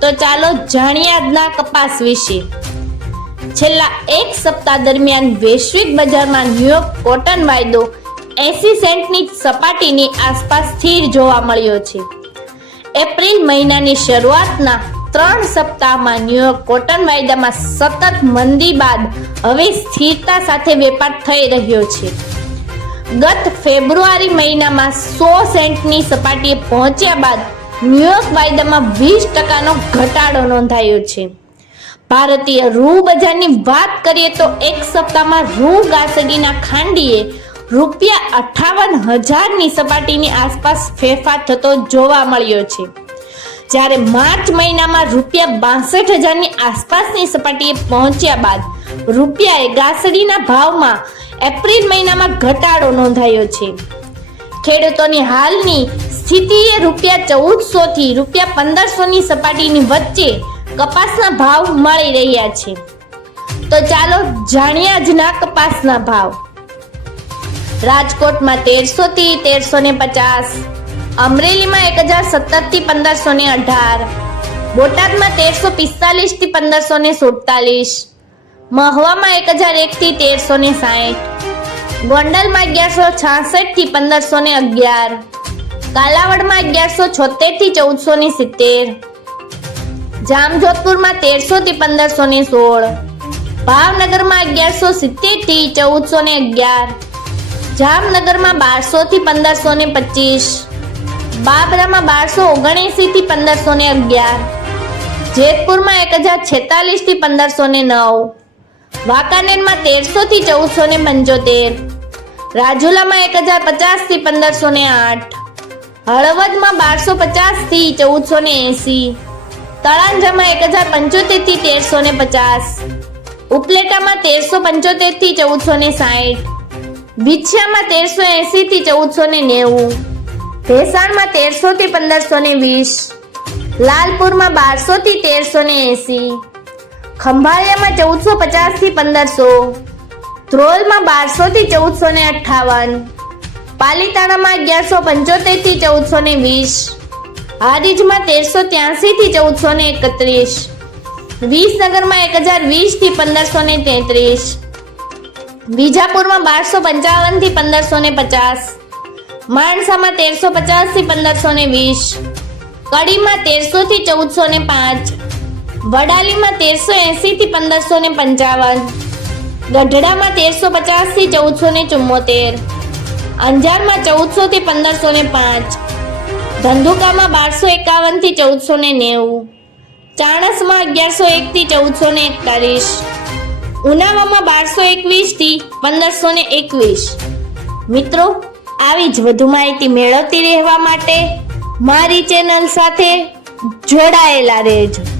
તો ચાલો જાણીએ આજના કપાસ વિશે. છેલ્લા એક સપ્તાહ દરમિયાન વૈશ્વિક બજારમાં ન્યુયોર્ક કોટન વાયદો એસી સેન્ટની સપાટીની આસપાસ સ્થિર જોવા મળ્યો છે. એપ્રિલ મહિનાની શરૂઆતના ત્રણ સપ્તાહમાં ન્યુયોર્ક કોટન વાયદામાં સતત મંદી બાદ હવે સ્થિરતા સાથે વેપાર થઈ રહ્યો છે. ગત ફેબ્રુઆરી મહિનામાં સો સેન્ટની સપાટીએ પહોંચ્યા બાદ ન્યુયોર્ક વાયદામાં વીસ ટકાનો ઘટાડો નોંધાયો છે. ભારતીય રૂ બજારની વાત કરીએ તો એક સપ્તાહમાં રૂ ગાસડીના ખાંડીએ રૂપિયા અઠાવન હજારની સપાટીની આસપાસ ફેરફાર થતો જોવા મળ્યો છે. જ્યારે માર્ચ મહિનામાં રૂપિયા બાસઠ હજારની આસપાસની સપાટીએ પહોંચ્યા બાદ રૂપિયાએ ગાસડીના ભાવમાં એપ્રિલ મહિનામાં ઘટાડો નોંધાયો છે. ખેડૂતોની હાલની સ્થિતિએ રૂપિયા ચૌદસો થી રૂપિયા પંદરસો ની સપાટીની વચ્ચે કપાસના ભાવ મળી રહ્યા છે. તો ચાલો જાણ્યા આજના કપાસના ભાવ. રાજકોટમાં તેરસો થી તેરસો ને પચાસ, અમરેલીમાં એક હજાર સત્તરથી પંદરસો ને અઢાર, બોટાદમાં તેરસો પિસ્તાલીસથી પંદરસો ને સુડતાલીસ, મહવામાં એક હજાર એક થી તેરસો ને સાઠ ગોંડલમાં અગિયારસો છાસઠથી પંદરસો ને અગિયાર કાલાવડમાં અગિયારસો છોતેરથી ચૌદસો ને સિત્તેર. જામજોધપુરમાં તેરસો થી પંદરસો ને સોળ. ભાવનગરમાં અગિયારસો સિત્તેરથી ચૌદસો ને અગિયાર. જામનગરમાં બારસો થી પંદરસો ને પચીસ. બાબરામાં બારસો ઓગણએંસી થી પંદરસો ને અગિયાર. જેતપુરમાં એક હજાર છેતાલીસથી પંદરસો ને નવ. વાંકાનેરમાં તેરસો થી ચૌદસો ને પંચોતેર. રાજુલામાં એક હજાર પચાસથી પંદરસો ને આઠ. હળવદમાં બારસો પચાસથી ચૌદસો ને એસી. તળાંજામાં એક હજાર પંચોતેરથી તેરસો ને પચાસ. ઉપલેટામાં તેરસો પંચોતેરથી ચૌદસો ને સાઠ વિછિયામાં તેરસો એસી થી ચૌદસો ને નેવું. ભેસાણમાં તેરસો થી પંદરસો ને વીસ. લાલપુરમાં બારસો થી તેરસો ને એસી. ખંભાળિયામાં ચૌદસો પચાસથી પંદરસો. ધ્રોલમાં બારસો થી ચૌદસો ને અઠાવન પાલીતાણામાં અગિયારસો પંચોતેરથી ચૌદસો ને વીસ. હારીજમાં તેરસો ત્યાસી થી ચૌદસો ને એકત્રીસ. વિસનગરમાં એક હજાર વીસથી પંદરસો ને તેત્રીસ. વિજાપુરમાં બારસો પંચાવનથી પંદરસો ને પચાસ. માણસામાં તેરસો પચાસથી પંદરસો ને વીસ. કડીમાં તેરસો થી ચૌદસો ને પાંચ. વડાલીમાં તેરસો એસી થી પંદરસો ને પંચાવન. ગઢડામાં તેરસો પચાસથી ચૌદસો ને ચુમ્મોતેર અંજારમાં ચૌદસો થી પંદરસો ને પાંચ. ધંધુકામાં બારસો એકાવનથી ચૌદસો ને નેવું. ચાણસમાં અગિયારસો એક થી ચૌદસો ને એકતાલીસ. ઉનાવામાં બારસો એકવીસથી પંદરસો ને એકવીસ. મિત્રો, આવી જ વધુ માહિતી મેળવતી રહેવા માટે મારી ચેનલ સાથે જોડાયેલા રહેજો.